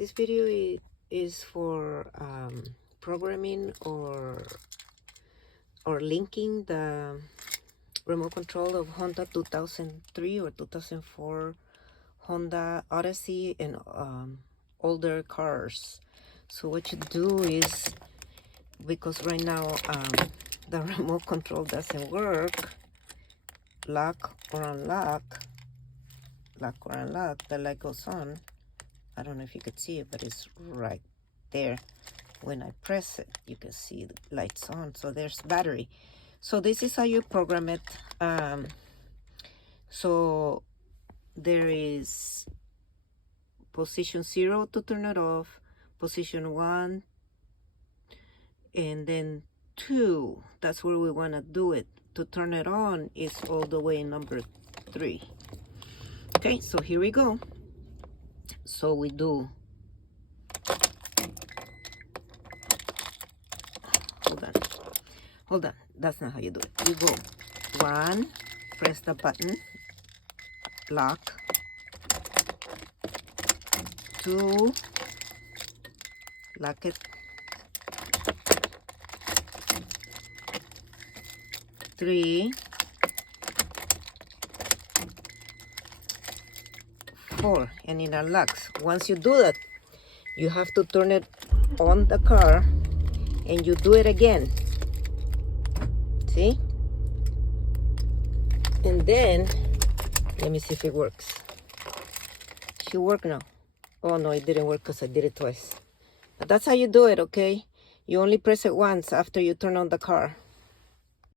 This video is for programming or linking the remote control of Honda 2003 or 2004 Honda Odyssey and older cars. So what you do is, because right now the remote control doesn't work, lock or unlock, the light goes on. I don't know if you could see it, but it's right there. When I press it, you can see the lights on. So there's battery. So this is how you program it. So there is position 0 to turn it off, position 1, and then 2. That's where we want to do it. To turn it on is all the way number 3. Okay, so here we go. So we do, hold on, that's not how you do it. You go 1, press the button, lock, 2, lock it, 3, 4, and it unlocks. Once you do that, you have to turn it on the car and you do it again. See? And then let me see if it works. Should work now. Oh no, it didn't work because I did it twice. But that's how you do it, okay? You only press it once after you turn on the car.